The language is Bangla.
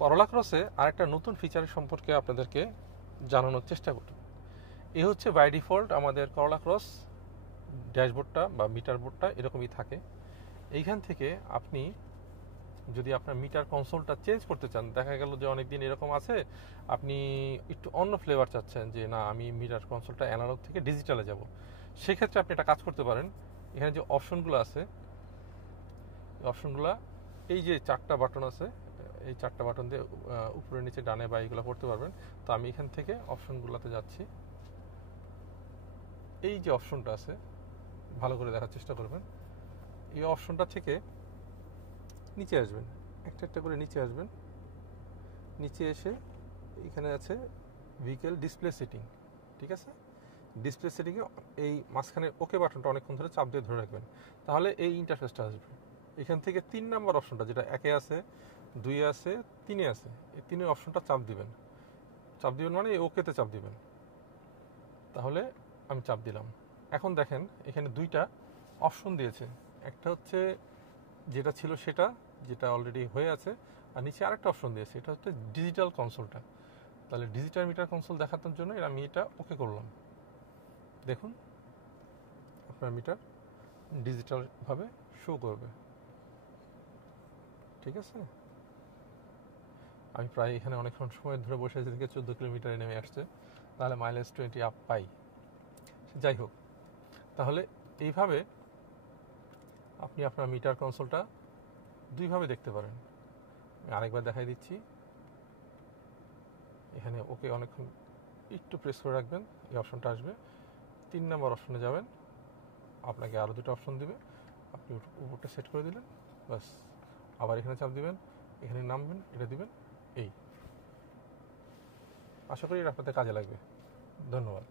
করলা ক্রসে আরেকটা নতুন ফিচার সম্পর্কে আপনাদেরকে জানানোর চেষ্টা করব। এ হচ্ছে বাই ডিফল্ট আমাদের করলা ক্রস ড্যাশবোর্ডটা বা মিটার বোর্ডটা এরকমই থাকে। এইখান থেকে আপনি যদি আপনার মিটার কনসোলটা চেঞ্জ করতে চান, দেখা গেল যে অনেকদিন এরকম আছে আপনি একটু অন্য ফ্লেভার চাচ্ছেন যে না আমি মিটার কনসোলটা অ্যানালগ থেকে ডিজিটালে যাব, সেক্ষেত্রে আপনি একটা কাজ করতে পারেন। এখানে যে অপশনগুলো আছে, এই অপশনগুলো এই যে চারটা বাটন আছে, এই চারটা বাটন দিয়ে উপরে নিচে ডানে বা এইগুলো করতে পারবেন। তো আমি এখান থেকে অপশনগুলোতে যাচ্ছি। এই যে অপশনটা আছে, ভালো করে দেখার চেষ্টা করবেন। এই অপশনটা থেকে নিচে আসবেন, একটা একটা করে নিচে আসবেন। নিচে এসে এখানে আছে ভেহিকেল ডিসপ্লে সেটিং, ঠিক আছে? ডিসপ্লে সেটিংয়ে এই মাঝখানে ওকে বাটনটা অনেকক্ষণ ধরে চাপ দিয়ে ধরে রাখবেন, তাহলে এই ইন্টারফেসটা আসবে। এখান থেকে 3 নাম্বার অপশনটা, যেটা 1-এ আছে, 2-এ আছে, 3-এ আছে, এই 3-এর অপশনটা চাপ দিবেন। চাপ দিবেন মানে এই ওকেতে চাপ দিবেন। তাহলে আমি চাপ দিলাম। এখন দেখেন এখানে 2টা অপশন দিয়েছে। একটা হচ্ছে যেটা ছিল সেটা, যেটা অলরেডি হয়ে আছে, আর নিচে আরেকটা অপশন দিয়েছে, এটা হচ্ছে ডিজিটাল কনসোলটা। তাহলে ডিজিটাল মিটার কনসোল দেখানোর জন্য আমি এটা ওকে করলাম। দেখুন আপনার মিটার ডিজিটালভাবে শো করবে, ঠিক আছে? আমি প্রায় এখানে অনেকক্ষণ সময় ধরে বসে আছি, থেকে 14 কিলোমিটারে নেমে আসছে, তাহলে মাইলেজ 20 আপ পাই। যাই হোক, তাহলে এইভাবে আপনি আপনার মিটার কনসোলটা দুইভাবে দেখতে পারেন। আমি আরেকবার দেখাই দিচ্ছি। এখানে ওকে অনেকক্ষণ একটু প্রেস করে রাখবেন, এই অপশনটা আসবে। 3 নম্বর অপশনে যাবেন, আপনাকে আরও 2টা অপশন দিবে, আপনি উপরটা সেট করে দিলেন, বাস। আবার এখানে চাপ দিবেন, এখানে নামবেন, এটা দিবেন। এই আশা করি এটা আপনাদের কাজে লাগবে। ধন্যবাদ।